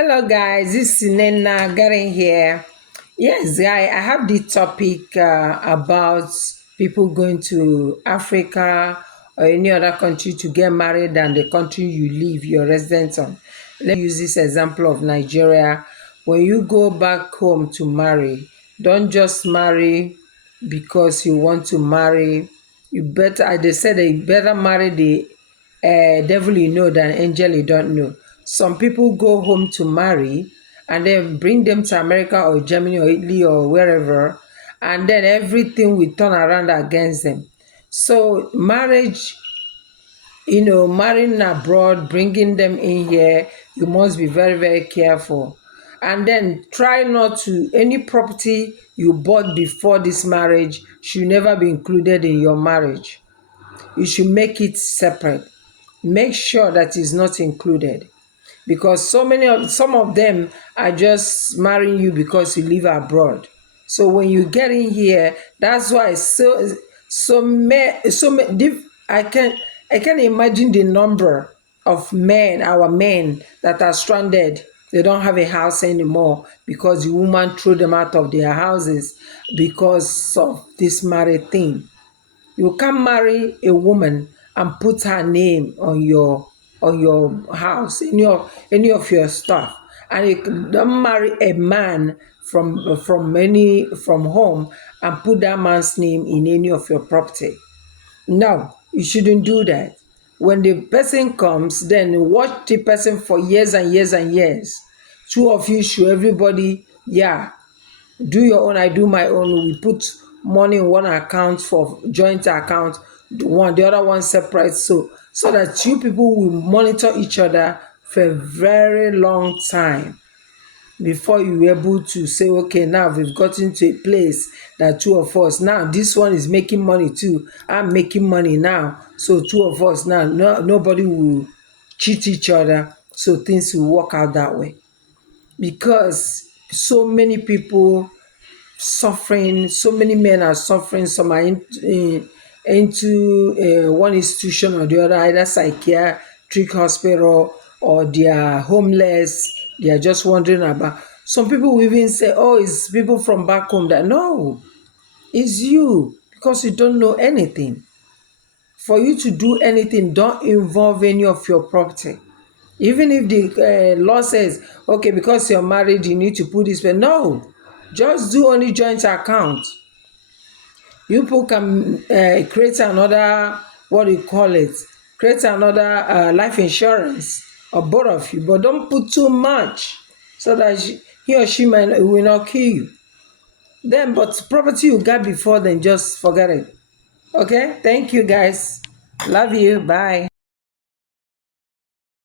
Hello guys, this is Nnenna getting here. Yes, I have the topic about people going to Africa or any other country to get married than the country you live, your residence on. Let me use this example of Nigeria. When you go back home to marry, don't just marry because you want to marry. You better, they said that you better marry the devil you know than angel you don't know. Some people go home to marry and then bring them to America or Germany or Italy or wherever, and then everything will turn around against them. So marriage, marrying abroad, bringing them in here, you must be very, very careful. And then try not to, any property you bought before this marriage should never be included in your marriage. You should make it separate. Make sure that is not included, because some of them are just marrying you because you live abroad. So when you get in here, that's why I can imagine the number of men, our men that are stranded. They don't have a house anymore because the woman threw them out of their houses because of this married thing. You can't marry a woman and put her name on your house, in any of your stuff. And you don't marry a man from home and put that man's name in any of your property. No, you shouldn't do that. When the person comes, then watch the person for years and years and years. Two of you should, everybody, yeah, do your own, I do my own. We put money in one account for joint account, the other one separate, so that you people will monitor each other for a very long time before you're able to say, okay, now we've gotten to a place that two of us, now this one is making money too, I'm making money now, so two of us now, nobody will cheat each other, so things will work out that way. Because so many people suffering, so many men are suffering, some are into one institution or the other, either psychiatric hospital, or they are homeless, they are just wandering about. Some people will even say, oh, it's people from back home. That no, it's you, because you don't know anything. For you to do anything, don't involve any of your property. Even if the law says, okay, because you're married, you need to put this, but no, just do only joint account. You people can create another, what do you call it? Create another life insurance, or both of you, but don't put too much so that he or she will not kill you. Then, but property you got before, then just forget it. Okay, thank you guys. Love you. Bye.